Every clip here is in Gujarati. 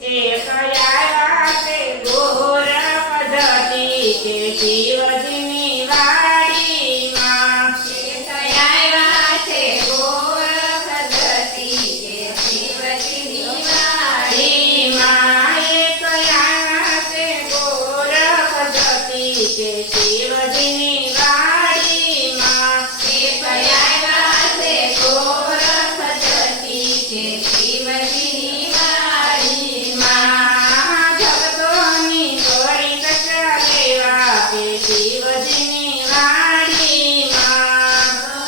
એક આવ્યા તે ઘોર પદ્ધતિ કે શિવજીની વાડીમાં. એક આવ્યા છે ઘોર પદ્ધતિ કે શિવજીની વાડીમાં. એક આવ્યા તે ઘોર પદ્ધતિ કે શિવજીની વાડીમાં. એક આવ્યા છે ઘોર પદ્ધતિ કે શિવજીની વાડીમાં. ભક્તોની પરીક્ષા લેવા કે શિવજીની વાડીમાં.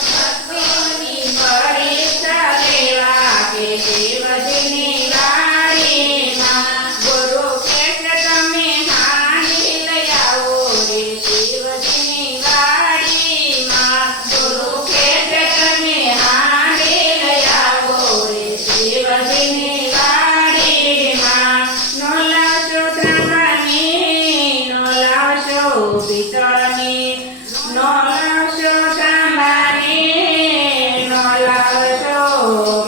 ભક્તોની પરીક્ષા લેવા કે શિવજીની વાડીમાં. ગુરુ કહેશે તમે હાંડી લઈ આવો રે શિવજીની વાડીમાં. ગુરુ કહેશે તમે હાંડી લઈ આવો રે શિવજીની વાડીમાં. નો લાવશો ત્રાંબાની, નો લાવશો પિત્તળની, નો લાવશો ત્રાંબાની, નો લાવશો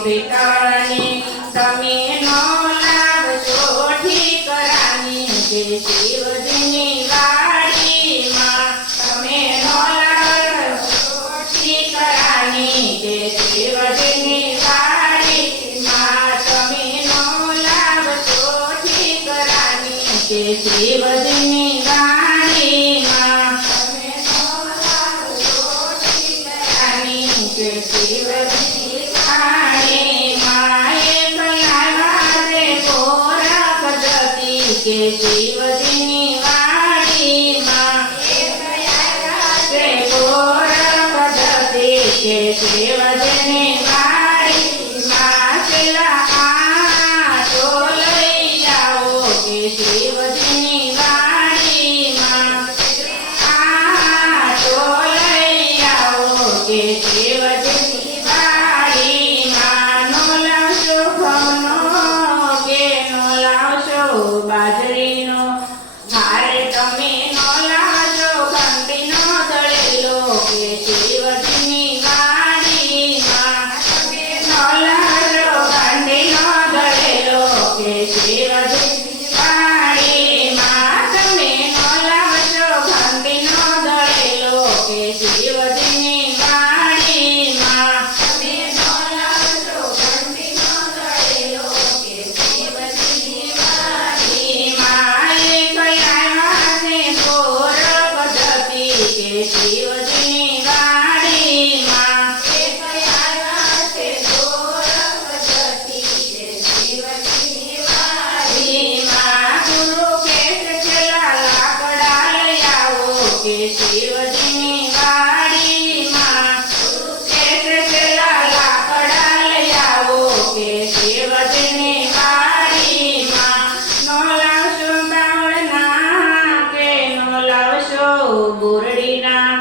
પિત્તળની. તમે નો લાવશો ઠીકરાની કે શિવજીની વાડીમાં. તમે નો લાવશો ઠીકરાની કે શિવજીની વાડીમાં. તમે નો લાવશો ઠીકરાની કે શિવજીની વાડીમાં. તમે નો લાવશો ઠીકરાની કે શિવજીની વાડીમાં. એક આવ્યા તે ઘોર પદ્ધતિ કે શિવજીની વાડીમાં. એક આવ્યા તે ઘોર પદ્ધતિ કે શિવજીની વાડીમાં. પેલા આટો લઈ આવો કે શિવજીની વાડીમાં. આટો લઈ આવો કે શિવજીની વાડીમાં. નો લાવશો ઘઉંનો કે નો લાવશો બાજરીનો. મારે તમે નો લાવશો ઘંટીનો દળેલો કે શિવજીની વાડીમાં. તમે નો લાવશો ઘંટીનો દળેલો કે શિવજીની વાડીમાં. તમે નો લાવશો ઘંટીનો દળેલો કે શિવજીની વાડીમાં. તમે નો લાવશો ઘંટીનો દળેલો કે શિવજીની વાડીમાં. એક આવ્યા તે ઘોર પદ્ધતિ કે શિવજીની વાડીમાં. એક આવ્યા છે ઘોર પદ્ધતિ કે શિવજીની વાડીમાં. ગુરુ કહેશે છેલ્લા લાકડા લઈ આવો કે શિવજીની વાડીમાં. ગુરુ કહેશે છેલ્લા લાકડા લઈ આવો કે શિવજીની વાડીમાં. નો લાવશો બાવળના કે નો લાવશો બોરડીના.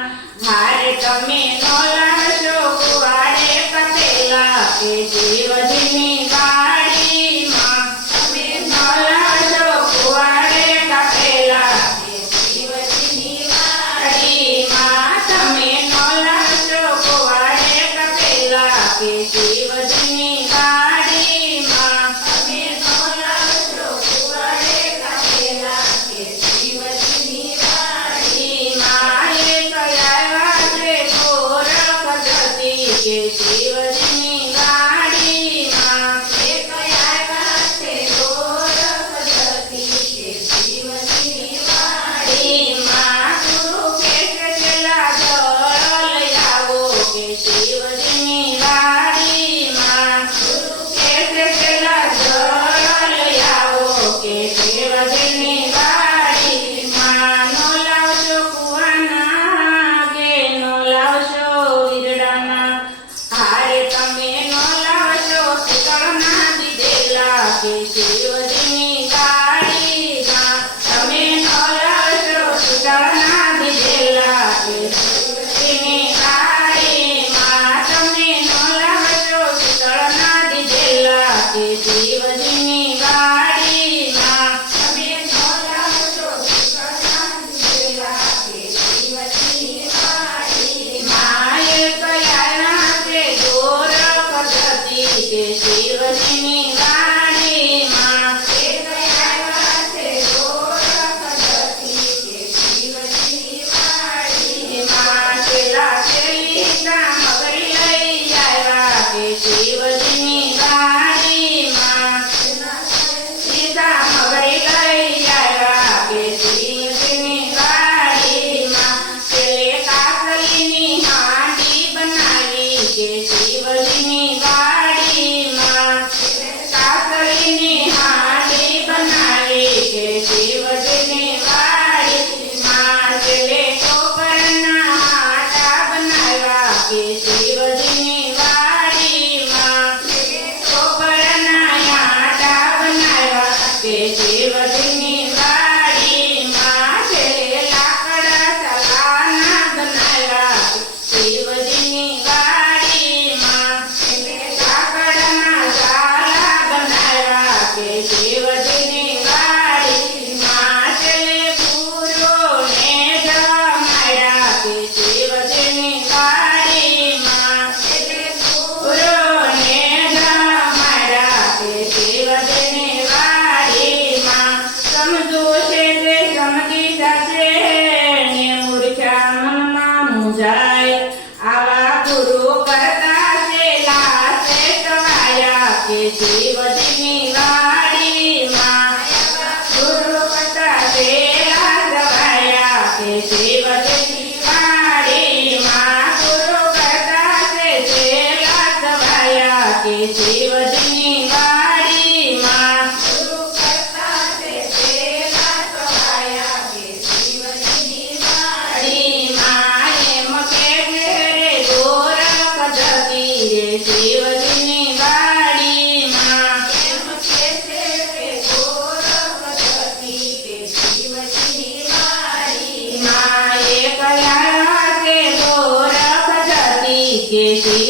મારે તમે નો લાવશો કુવાડે કપેલા કે શિવજીની વાડીમાં. તમે નો લાવશો કુવાડે કપેલા કે શિવજીની વાડીમાં. તમે નો લાવશો કુવાડે કપેલા કે શિવજીની વાડીમાં. તમે નો લાવશો કુવાડે કાપેલા કે શિવજીની વાડીમાં. એક આવ્યા તે ઘોર પદ્ધતિ કે શિવજીની વાડીમાં. એક આવ્યા છે ઘોર પદ્ધતિ કે શિવજીની વાડીમાં. ગુરુ કહેશે છેલ્લા જળ લઈ આવો કે શિવજીની વાડીમાં. ગુરુ કહેશે છેલ્લા જળ લઈ આવો કે શિવજીની વાડીમાં. નો લાવશો કુવાના કે નો લાવશો વીરડાના. હારે તમે નો લાવશો પિત્તળના દીધેલા કે શિવજીની વાડીમાં. તમે નો લાવશો પિત્તળના દીધેલા કે શિવજીની વાડીમાં. તમે નો લાવશો પિત્તળના દીધેલા કે શિવજીની વાડીમાં. તમે નો લાવશો કુવાડે કાપેલા કે શિવજીની વાડીમાં. એક આવ્યા તે ઘોર પદ્ધતિ કે શિવજીની વાડીમાં. એક કે શિવ